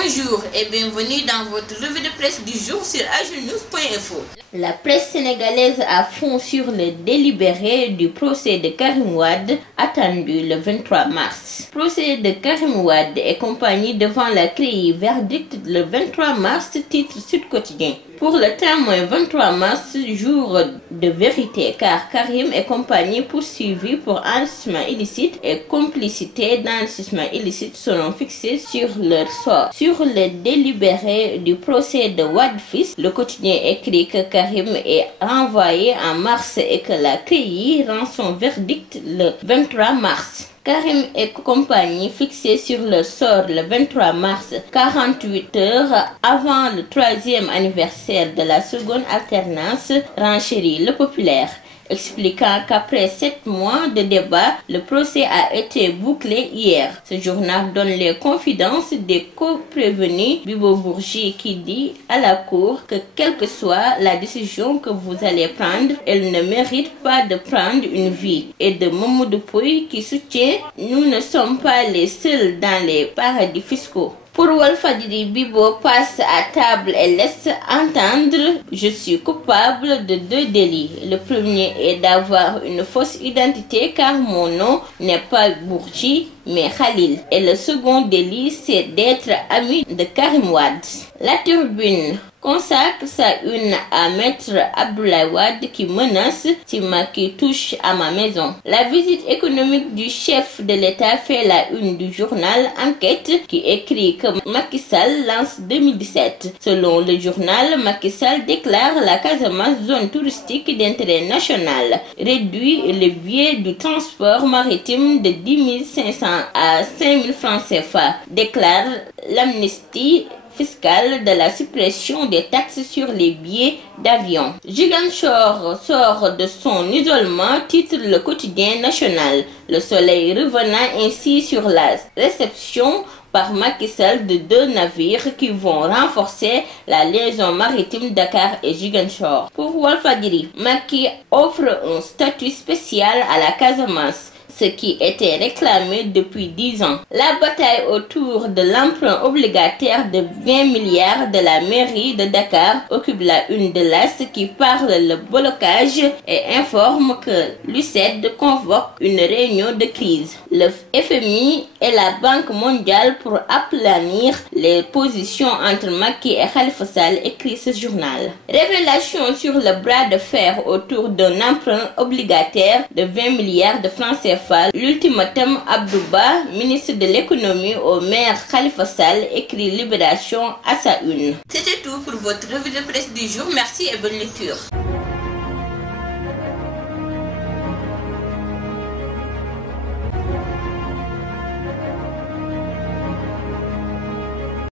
Bonjour et bienvenue dans votre revue de presse du jour sur agenews.info. La presse sénégalaise a fond sur le délibéré du procès de Karim Wade attendu le 23 mars. Procès de Karim Wade et compagnie devant la CREI, verdict le 23 mars, titre Sud Quotidien. Pour le témoin, 23 mars, jour de vérité, car Karim et compagnie poursuivis pour enrichissement illicite et complicité d'enrichissement illicite seront fixés sur leur sort. Sur le délibéré du procès de Wade fils, le quotidien écrit que Karim est renvoyé en mars et que la CREI rend son verdict le 23 mars. Karim et compagnie fixés sur leur sort le 23 mars, 48 heures avant le 3e anniversaire de la seconde alternance, renchérit Le Populaire, expliquant qu'après 7 mois de débat, le procès a été bouclé hier. Ce journal donne les confidences des co-prévenus Bibo Bourgi qui dit à la cour que quelle que soit la décision que vous allez prendre, elle ne mérite pas de prendre une vie. Et de Mamadou Pouy qui soutient « Nous ne sommes pas les seuls dans les paradis fiscaux ». Pour Walfadjri, Bibo passe à table et laisse entendre « Je suis coupable de 2 délits. Le premier est d'avoir une fausse identité car mon nom n'est pas Bourgi mais Khalil. Et le second délit, c'est d'être ami de Karim Wade ». La Tribune consacre sa une à Maître Abdoulaye Wade qui menace si Macky touche à ma maison. La visite économique du chef de l'État fait la une du journal Enquête qui écrit que Macky Sall lance 2017. Selon le journal, Macky Sall déclare la Casamance zone touristique d'intérêt national, réduit le billet du transport maritime de 10 500 à 5 000 francs CFA, déclare l'amnistie fiscale de la suppression des taxes sur les billets d'avion. Ziguinchor sort de son isolement, titre le quotidien national. Le Soleil revenant ainsi sur la réception par Macky Sall de 2 navires qui vont renforcer la liaison maritime Dakar et Ziguinchor. Pour Walfadjri, Macky offre un statut spécial à la Casamance, ce qui était réclamé depuis 10 ans. La bataille autour de l'emprunt obligataire de 20 milliards de la mairie de Dakar occupe la une de l'As qui parle le blocage et informe que l'UCED convoque une réunion de crise. Le FMI et la Banque mondiale pour aplanir les positions entre Macky et Khalifa Sall, écrit ce journal. Révélation sur le bras de fer autour d'un emprunt obligataire de 20 milliards de francs CFA. L'ultimatum Abdouba, ministre de l'économie au maire Khalifa Sall, écrit Libération à sa une. C'était tout pour votre revue de presse du jour. Merci et bonne lecture.